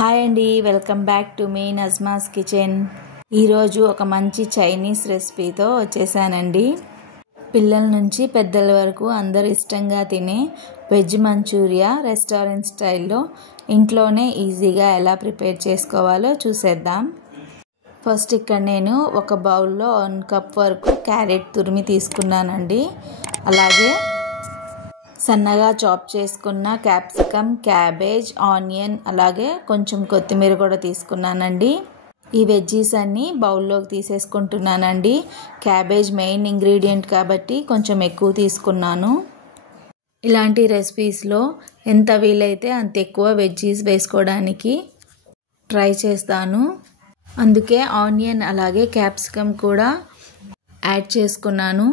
Hi అండి, welcome back to మీ Najma's kitchen. ఈరోజు ఒక మంచి చైనీస్ రెసిపీతో వచ్చేసానండి. పిల్లల నుంచి పెద్దల వరకు అందరూ ఇష్టంగా తినే వెజ్ మంచూరియా రెస్టారెంట్ స్టైల్లో ఇంట్లోనే ఈజీగా ఎలా ప్రిపేర్ చేసుకోవాలో చూసేద్దాం. ఫస్ట్ ఇక్కడ నేను ఒక బౌల్లో 1 కప్ వరకు క్యారెట్ తురిమి తీసుకున్నానండి. అలాగే సన్నగా చాప్ చేసుకున్న క్యాప్సికమ్, క్యాబేజ్, ఆనియన్, అలాగే కొంచెం కొత్తిమీర కూడా తీసుకున్నానండి. ఈ వెజ్జీస్ అన్నీ బౌల్లోకి తీసేసుకుంటున్నానండి. క్యాబేజ్ మెయిన్ ఇంగ్రీడియంట్ కాబట్టి కొంచెం ఎక్కువ తీసుకున్నాను. ఇలాంటి రెసిపీస్లో ఎంత వీలైతే అంత ఎక్కువ వెజ్జీస్ వేసుకోవడానికి ట్రై చేస్తాను. అందుకే ఆనియన్ అలాగే క్యాప్సికమ్ కూడా యాడ్ చేసుకున్నాను.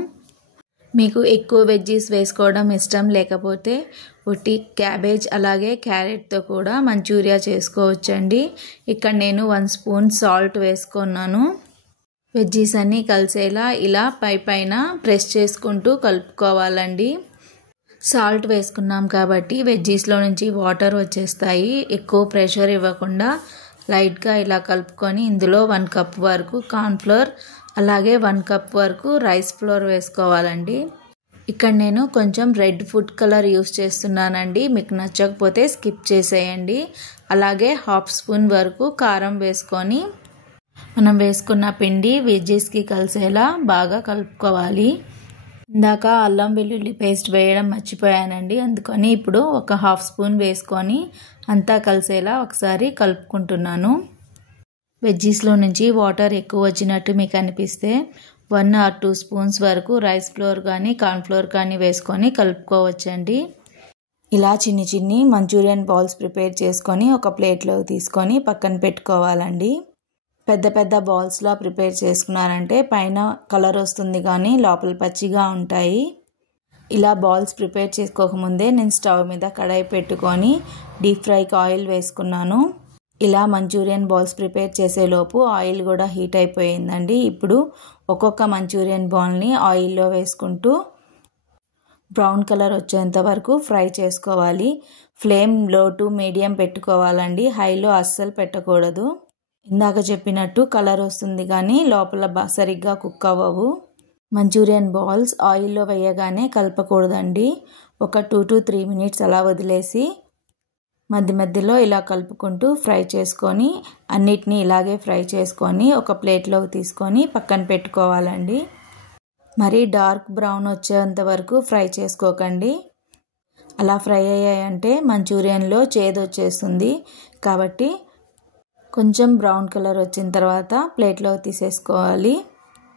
మీకు ఎక్కువ వెజ్జీస్ వేసుకోవడం ఇష్టం లేకపోతే ఉట్టి క్యాబేజ్ అలాగే క్యారెట్తో కూడా మంచూరియా చేసుకోవచ్చండి. ఇక్కడ నేను 1 స్పూన్ సాల్ట్ వేసుకున్నాను. వెజ్జీస్ అన్నీ కలిసేలా ఇలా పైన ప్రెస్ చేసుకుంటూ కలుపుకోవాలండి. సాల్ట్ వేసుకున్నాం కాబట్టి వెజ్జీస్లో నుంచి వాటర్ వచ్చేస్తాయి. ఎక్కువ ప్రెషర్ ఇవ్వకుండా లైట్గా ఇలా కలుపుకొని ఇందులో 1 కప్ వరకు కార్న్ఫ్లోర్ అలాగే 1 కప్ వరకు రైస్ ఫ్లోర్ వేసుకోవాలండి. ఇక్కడ నేను కొంచెం రెడ్ ఫుడ్ కలర్ యూస్ చేస్తున్నానండి. మీకు నచ్చకపోతే స్కిప్ చేసేయండి. అలాగే 1/2 స్పూన్ వరకు కారం వేసుకొని మనం వేసుకున్న పిండి వెజ్జీస్కి కలిసేలా బాగా కలుపుకోవాలి. ఇందాక అల్లం వెల్లుల్లి పేస్ట్ వేయడం మర్చిపోయానండి. అందుకని ఇప్పుడు ఒక 1/2 స్పూన్ వేసుకొని అంతా కలిసేలా ఒకసారి కలుపుకుంటున్నాను. వెజ్జీస్లో నుంచి వాటర్ ఎక్కువ వచ్చినట్టు మీకు అనిపిస్తే 1 or 2 స్పూన్స్ వరకు రైస్ ఫ్లోర్ కానీ కార్న్ఫ్లోర్ కానీ వేసుకొని కలుపుకోవచ్చండి. ఇలా చిన్ని మంచూరియన్ బాల్స్ ప్రిపేర్ చేసుకొని ఒక ప్లేట్లో తీసుకొని పక్కన పెట్టుకోవాలండి. పెద్ద బాల్స్లా ప్రిపేర్ చేసుకున్నారంటే పైన కలర్ వస్తుంది కానీ లోపల పచ్చిగా ఉంటాయి. ఇలా బాల్స్ ప్రిపేర్ చేసుకోకముందే నేను స్టవ్ మీద కడాయి పెట్టుకొని డీప్ ఫ్రైకి ఆయిల్ వేసుకున్నాను. ఇలా మంచూరియన్ బాల్స్ ప్రిపేర్ చేసేలోపు ఆయిల్ కూడా హీట్ అయిపోయిందండి. ఇప్పుడు ఒక్కొక్క మంచూరియన్ బాల్ని ఆయిల్లో వేసుకుంటూ బ్రౌన్ కలర్ వచ్చేంత వరకు ఫ్రై చేసుకోవాలి. ఫ్లేమ్ లో టు మీడియం పెట్టుకోవాలండి. హైలో అస్సలు పెట్టకూడదు. ఇందాక చెప్పినట్టు కలర్ వస్తుంది కానీ లోపల సరిగ్గా కుక్ అవ్వవు. మంచూరియన్ బాల్స్ ఆయిల్లో వేయగానే కలపకూడదండి. ఒక 2 to 3 minutes అలా వదిలేసి మధ్యలో ఇలా కలుపుకుంటూ ఫ్రై చేసుకొని అన్నిటినీ ఇలాగే ఫ్రై చేసుకొని ఒక ప్లేట్లోకి తీసుకొని పక్కన పెట్టుకోవాలండి. మరి డార్క్ బ్రౌన్ వచ్చేంత వరకు ఫ్రై చేసుకోకండి. అలా ఫ్రై అయ్యాయంటే మంచూరియన్లో చేదు వచ్చేస్తుంది. కాబట్టి కొంచెం బ్రౌన్ కలర్ వచ్చిన తర్వాత ప్లేట్లోకి తీసేసుకోవాలి.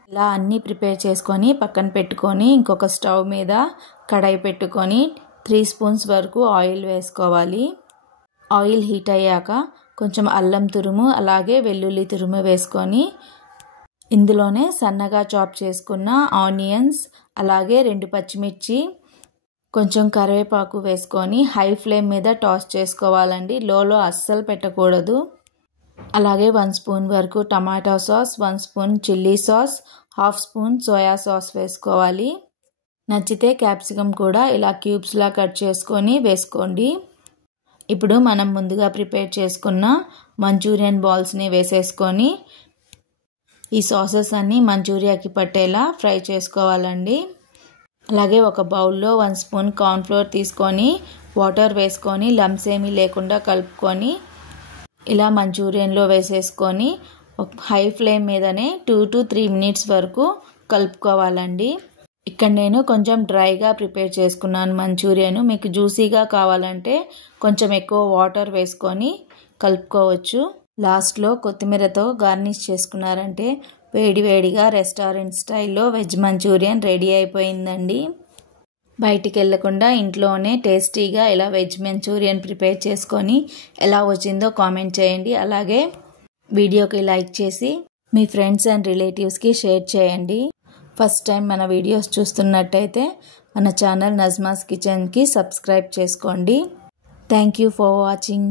ఇలా అన్నీ ప్రిపేర్ చేసుకొని పక్కన పెట్టుకొని ఇంకొక స్టవ్ మీద కడాయి పెట్టుకొని 3 స్పూన్స్ వరకు ఆయిల్ వేసుకోవాలి. ఆయిల్ హీట్ అయ్యాక కొంచెం అల్లం తురుము అలాగే వెల్లుల్లి తురుము వేసుకొని ఇందులోనే సన్నగా చాప్ చేసుకున్న ఆనియన్స్ అలాగే 2 పచ్చిమిర్చి కొంచెం కరివేపాకు వేసుకొని హై ఫ్లేమ్ మీద టాస్ చేసుకోవాలండి. లోలో అస్సలు పెట్టకూడదు. అలాగే 1 స్పూన్ వరకు టమాటా sauce, 1 spoon chilli sauce, 1/2 spoon soya sauce వేసుకోవాలి. నచ్చితే క్యాప్సికమ్ కూడా ఇలా క్యూబ్స్లా కట్ చేసుకొని వేసుకోండి. ఇప్పుడు మనం ముందుగా ప్రిపేర్ చేసుకున్న మంచూరియన్ బాల్స్ని వేసేసుకొని ఈ సాసెస్ అన్నీ మంచూరియాకి పట్టేలా ఫ్రై చేసుకోవాలండి. అలాగే ఒక బౌల్లో 1 స్పూన్ కార్న్ఫ్లోర్ తీసుకొని వాటర్ వేసుకొని లంప్స్ ఏమీ లేకుండా కలుపుకొని ఇలా మంచూరియన్లో వేసేసుకొని హై ఫ్లేమ్ మీదనే 2 to 3 minutes వరకు కలుపుకోవాలండి. ఇక్కడ నేను కొంచెం డ్రైగా ప్రిపేర్ చేసుకున్నాను మంచూరియన్. మీకు జ్యూసీగా కావాలంటే కొంచెం ఎక్కువ వాటర్ వేసుకొని కలుపుకోవచ్చు. లాస్ట్లో కొత్తిమీరతో గార్నిష్ చేసుకున్నారంటే వేడిగా రెస్టారెంట్ స్టైల్లో వెజ్ మంచూరియన్ రెడీ అయిపోయిందండి. బయటికి వెళ్ళకుండా ఇంట్లోనే టేస్టీగా ఇలా వెజ్ మంచూరియన్ ప్రిపేర్ చేసుకొని ఎలా వచ్చిందో కామెంట్ చేయండి. అలాగే వీడియోకి లైక్ చేసి మీ ఫ్రెండ్స్ అండ్ రిలేటివ్స్కి షేర్ చేయండి. ఫస్ట్ టైం మన వీడియోస్ చూస్తున్నట్టయితే మన ఛానల్ నజ్మాస్ కిచెన్కి సబ్స్క్రైబ్ చేసుకోండి. Thank you for watching.